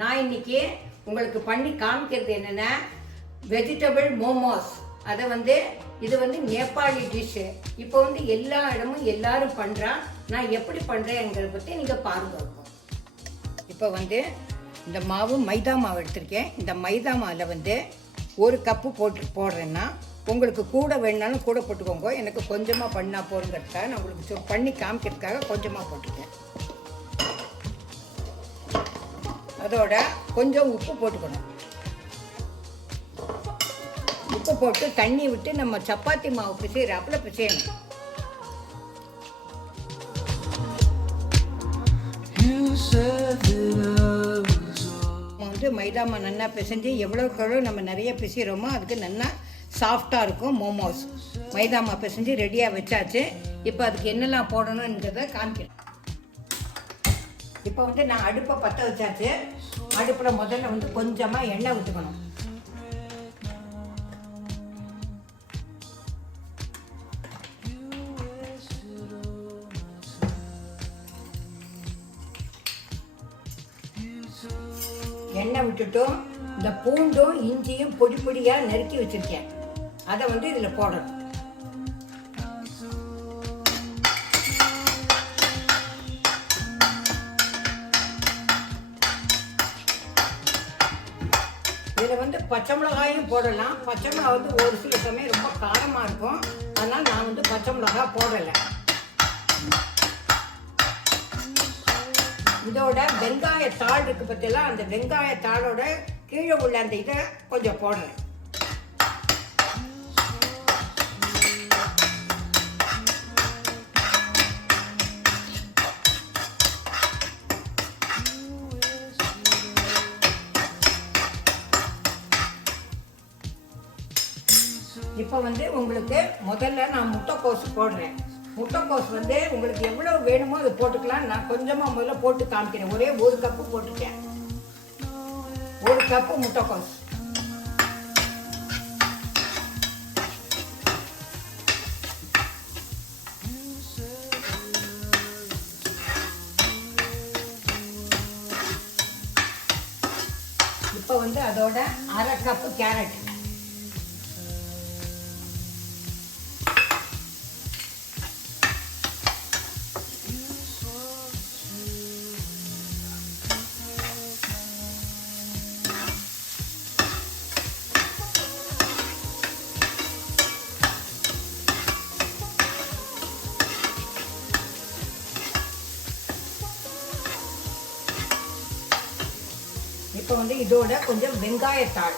நான் இன்னைக்கு உங்களுக்கு பண்ணி காமிக்கிறது என்னென்னா வெஜிடபிள் மோமோஸ் அதை வந்து இது வந்து நேபாளி டிஷ்ஷு இப்போ வந்து எல்லா இடமும் எல்லாரும் பண்ணுறா நான் எப்படி பண்ணுறேங்கிறத பற்றி நீங்கள் பாருங்க இப்போ வந்து இந்த மாவு மைதா மாவு எடுத்திருக்கேன். இந்த மைதா மாவில் வந்து ஒரு கப்பு போட்டு போடுறேன்னா உங்களுக்கு கூட வேணுனாலும் கூட போட்டுக்கோங்க. எனக்கு கொஞ்சமாக பண்ணால் போடுங்கிறதுக்காக நான் உங்களுக்கு பண்ணி காமிக்கிறதுக்காக கொஞ்சமாக போட்டிருக்கேன் அதோட கொஞ்சம் உப்பு போட்டுக்கணும். உப்பு போட்டு தண்ணி விட்டு நம்ம சப்பாத்தி மாவு பிசைகிறாப்புல பிசையணும். நம்ம வந்து மைதா மாவு நல்லா பிசைஞ்சு எவ்வளோக்கு எவ்வளோ நம்ம நிறைய பிசைகிறோமோ அதுக்கு நல்லா சாஃப்டாக இருக்கும் மோமோஸ். மைதா மாவு பிசைஞ்சு ரெடியாக வச்சாச்சு. இப்போ அதுக்கு என்னெல்லாம் போடணுங்கிறத காமிக்கிறேன் இப்போ வந்து நான் அடுப்பை பற்ற வச்சாச்சு. அடுப்பில் முதல்ல வந்து கொஞ்சமாக எண்ணெய் ஊற்றுக்கணும் எண்ணெய் விட்டுட்டும் இந்த பூண்டும் இஞ்சியும் பொடி பொடியாக நறுக்கி வச்சுருக்கேன். அதை வந்து இதில் போடணும். இதில் வந்து பச்சை மிளகாயும் போடலாம். பச்சை மிளகா வந்து ஒரு சில சமயம் ரொம்ப காரமாக இருக்கும். அதனால் நான் வந்து பச்சை மிளகாய் போடலை. இதோட வெங்காய தாள் இருக்கு பற்றியெல்லாம் அந்த வெங்காய தாளோட கீழே உள்ள அந்த இதை கொஞ்சம் போடுறேன். இப்போ வந்து உங்களுக்கு முதல்ல நான் முட்டைக்கோஸ் போடுறேன். முட்டைக்கோஸ் வந்து உங்களுக்கு எவ்வளோ வேணுமோ அதை போட்டுக்கலாம் நான் கொஞ்சமாக முதல்ல போட்டு காமிக்கிறேன். ஒரே ஒரு கப்பு போட்டுட்டேன். ஒரு கப்பு முட்டைக்கோஸ் இப்போ வந்து அதோட அரை கப்பு கேரட் இப்போ வந்து இதோட கொஞ்சம் வெங்காயத்தாள்.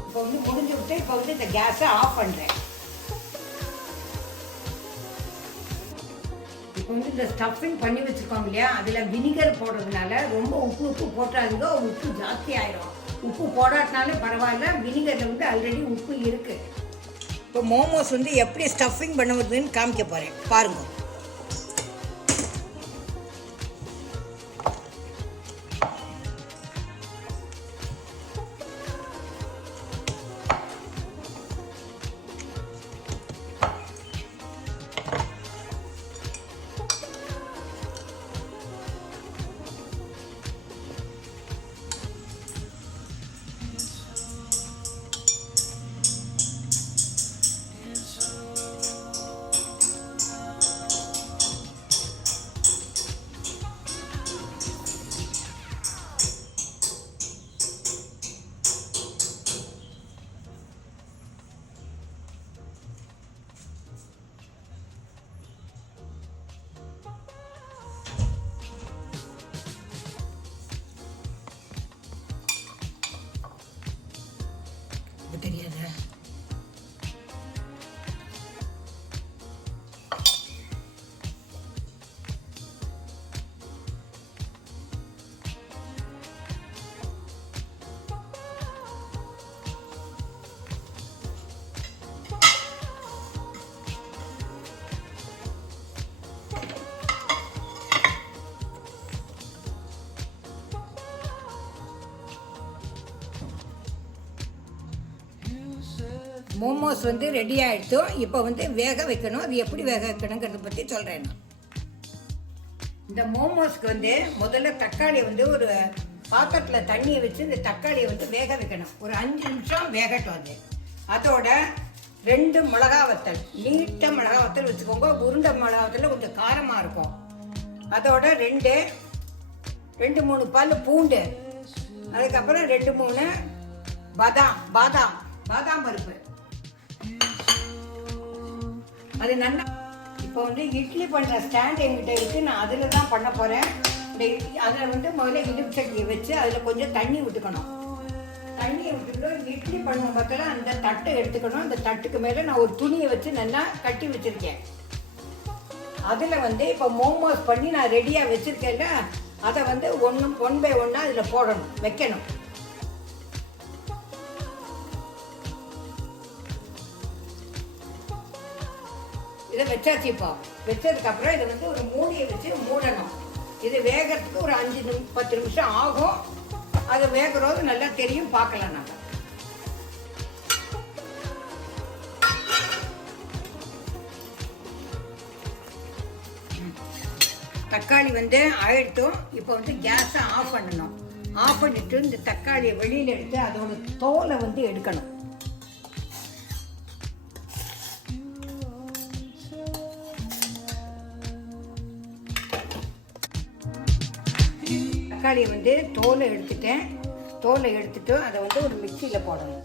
இப்போ வந்து முடிஞ்சு விட்டு இப்போ வந்து இந்த கேஸை ஆஃப் பண்ணுறேன் வந்து இந்த ஸ்டஃபிங் பண்ணி வச்சுருக்கோம் இல்லையா? அதில் வினிகர் போடுறதுனால ரொம்ப உப்பு உப்பு போட்டாதீங்க. உப்பு ஜாஸ்தி ஆயிரும். உப்பு போடாட்டினாலும் பரவாயில்ல. வினிகரில் வந்து ஆல்ரெடி உப்பு இருக்குது இப்போ மோமோஸ் வந்து எப்படி ஸ்டஃபிங் பண்ணுவதுன்னு காமிக்க போகிறேன் பாருங்கள் இப்போ தெரியாத மோமோஸ் வந்து ரெடி ஆகிடுச்சு இப்போ வந்து வேக வைக்கணும். அது எப்படி வேக வைக்கணுங்கிறத பற்றி சொல்கிறேன் நான். இந்த மோமோஸ்க்கு வந்து முதல்ல தக்காளி வந்து ஒரு பாத்திரத்தில் தண்ணியை வச்சு இந்த தக்காளியை வந்து வேக வைக்கணும். ஒரு அஞ்சு நிமிஷம் வேகட்டும் அது. அதோட ரெண்டு மிளகா வத்தல் நீட்ட மிளகா வத்தல் வச்சுக்கோங்க. உருண்டை மிளகா வத்தல் கொஞ்சம் காரமாக இருக்கும். அதோட ரெண்டு ரெண்டு மூணு பல் பூண்டு. அதுக்கப்புறம் ரெண்டு மூணு பாதாம் பாதாம் பாதாம் பருப்பு. அது நல்லா இப்போ வந்து இட்லி பண்ணுற ஸ்டாண்ட் எங்கிட்ட இருக்குது நான் அதில் தான் பண்ண போகிறேன் இந்த இட்லி அதில் வந்து முதல்ல இடுப்பு சட்டியை வச்சு அதில் கொஞ்சம் தண்ணி விட்டுக்கணும் தண்ணியை விட்டுட்டு இட்லி பண்ணும் பக்கத்தில் அந்த தட்டை எடுத்துக்கணும். அந்த தட்டுக்கு மேலே நான் ஒரு துணியை வச்சு நல்லா கட்டி வச்சுருக்கேன். அதில் வந்து இப்போ மோமோஸ் பண்ணி நான் ரெடியாக வச்சுருக்கேன்ல அதை வந்து ஒன்று ஒன் பை ஒன்னாக அதில் போடணும் வைக்கணும். இதை வச்சாச்சு இப்போ. வச்சதுக்கப்புறம் இதை வந்து ஒரு மூடியை வச்சு மூடணும். இது வேகறதுக்கு ஒரு அஞ்சு நிமி பத்து நிமிஷம் ஆகும். அது வேகிறோது நல்லா தெரியும் பார்க்கலாம் நாங்கள் தக்காளி வந்து ஆயிடுத்தும் இப்போ வந்து கேஸை ஆஃப் பண்ணணும். ஆஃப் பண்ணிட்டு இந்த தக்காளியை வெளியில் எடுத்து அதோட தோலை வந்து எடுக்கணும். தக்காளியை வந்து தோலை எடுத்துட்டேன். தோலை எடுத்துட்டு அதை வந்து ஒரு மிக்சியில் போடணும்.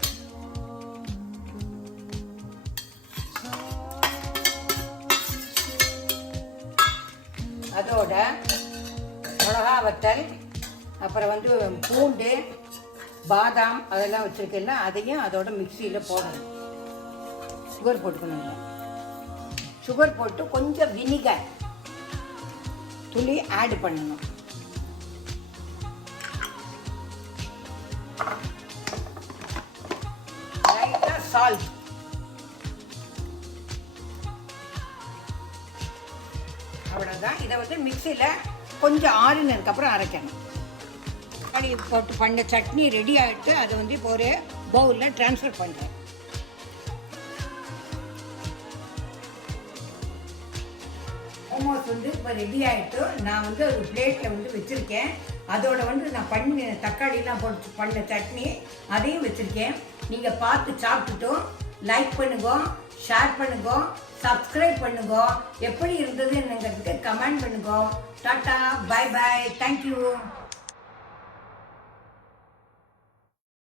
அதோட மிளகா வத்தல் அப்புறம் வந்து பூண்டு பாதாம் அதெல்லாம் வச்சுருக்கல அதையும் அதோட மிக்சியில் போடணும். சுகர் போட்டுக்கணுங்க சுகர் போட்டு கொஞ்சம் வினிகர் துளி ஆட் பண்ணணும். சால்ட் அவ்வளோதான் இதை வந்து மிக்சியில் கொஞ்சம் ஆறுனதுக்கப்புறம் அரைக்கணும். தக்காளி போட்டு பண்ண சட்னி ரெடி ஆகிட்டு அதை வந்து இப்போ ஒரு பவுலில் ட்ரான்ஸ்ஃபர் பண்ணுறேன் மோமோஸ் வந்து இப்போ ரெடி ஆகிட்டு நான் வந்து ஒரு பிளேட்டில் வந்து வச்சுருக்கேன். அதோட வந்து நான் பண்ணி தக்காளிலாம் போட்டு பண்ண சட்னி அதையும் வச்சுருக்கேன். நீங்கள் பார்த்து சாப்பிட்டுட்டும். லைக் பண்ணுங்க ஷேர் பண்ணுங்க சப்ஸ்கிரைப் பண்ணுங்க. எப்படி இருந்ததுங்கிறதுக்கு கமெண்ட் பண்ணுங்க. Tata bye bye thank you